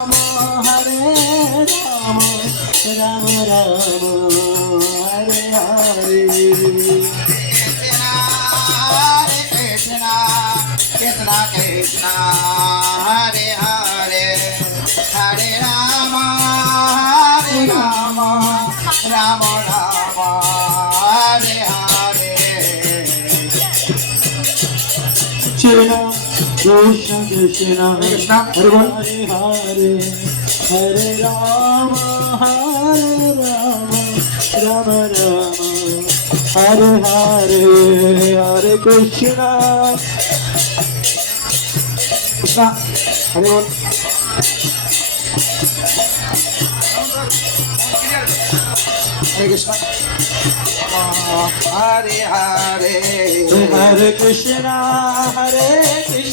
Hare Rama, Rama Rama, Hare Hare. Krishna, Krishna Krishna, Hare Hare, Hare Rama, Hare Rama, Rama Rama, Hare Hare.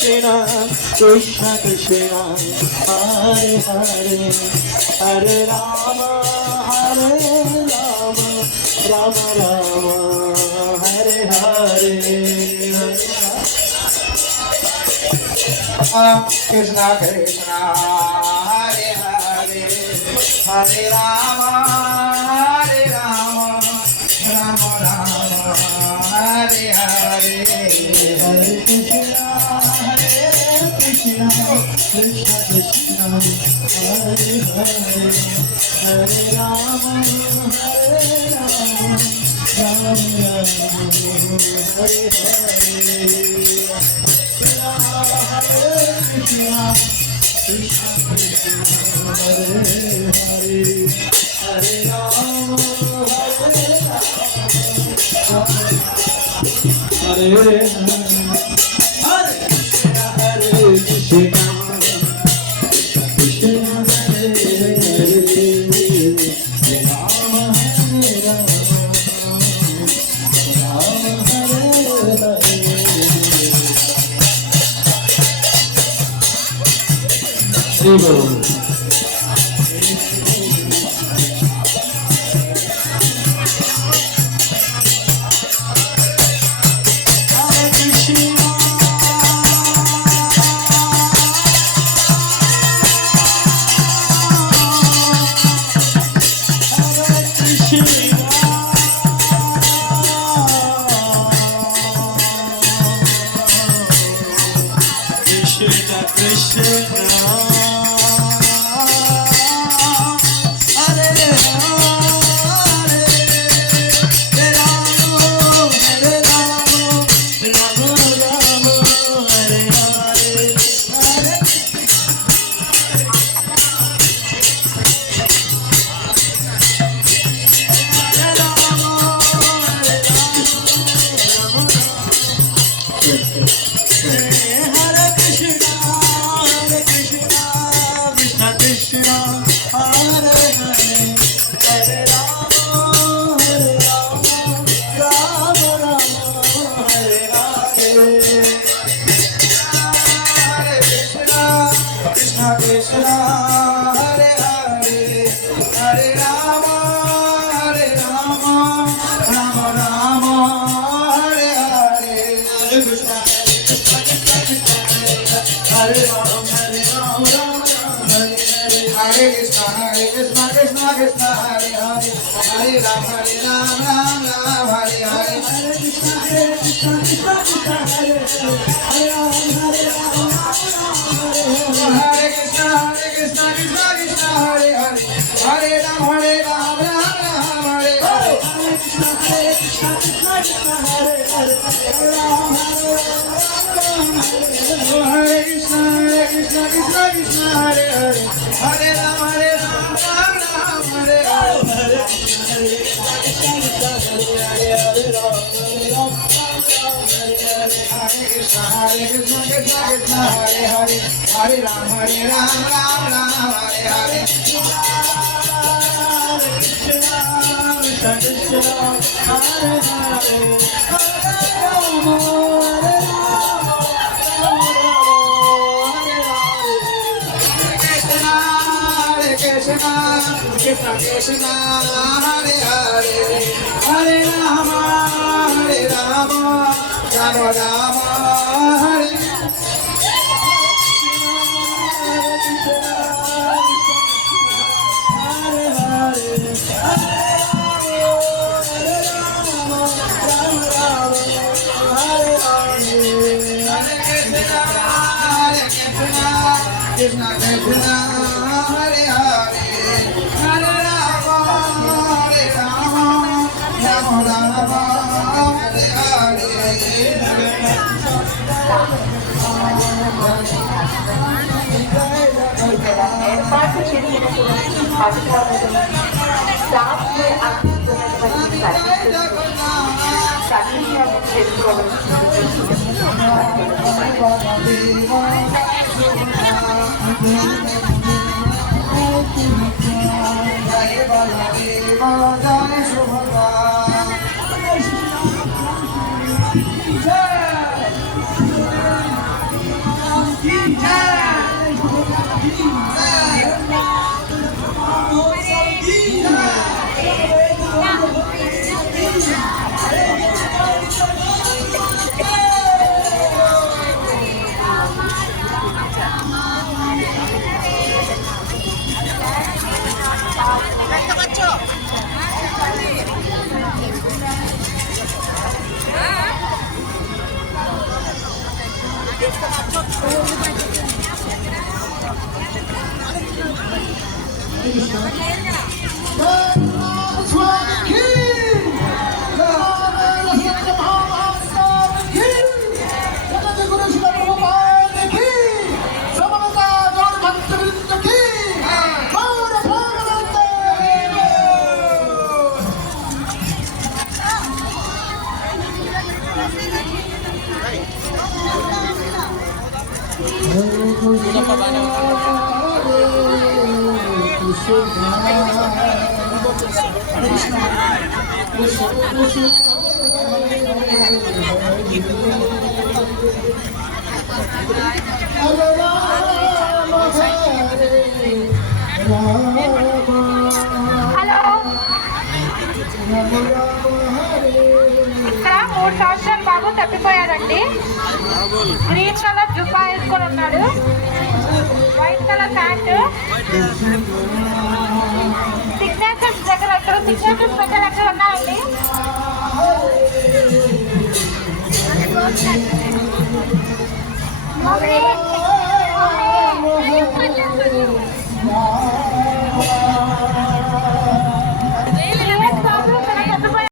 Krishna, Krishna Krishna, Krishna, Hare Hare, Hare Rama, Hare Rama, Rama Rama, Hare Hare, Hare Krishna, Krishna, Hare Hare. Hare Krishna, Hare Hare, Hare Krishna, Krishna Krishna, Hare Hare, Hare Rama, Rama Rama, Hare Hare. Krishna Krishna, Hare Hare, Hare Rama, Hare Rama, Rama Rama, Hare Hare. Hare Krishna, Krishna Krishna, Hare Hare, Hare Rama, Rama Rama, Hare Hare Hare, Hare Rama, Rama Rama, Hare Hare. ఏర్పాటు చేసినటువంటి పథకాలను స్టాఫ్ను అందిస్తున్నటువంటి services సద్వినియోగం hello ఇక్కడ 3 సంవత్సరాల బాబు తప్పిపోయాడండి. Green colour జుబ్బా వేసుకొని ఉన్నాడు, white colour pant. Signatures దగ్గర ఎక్కడ ఉన్నాయండి? మమ్మీ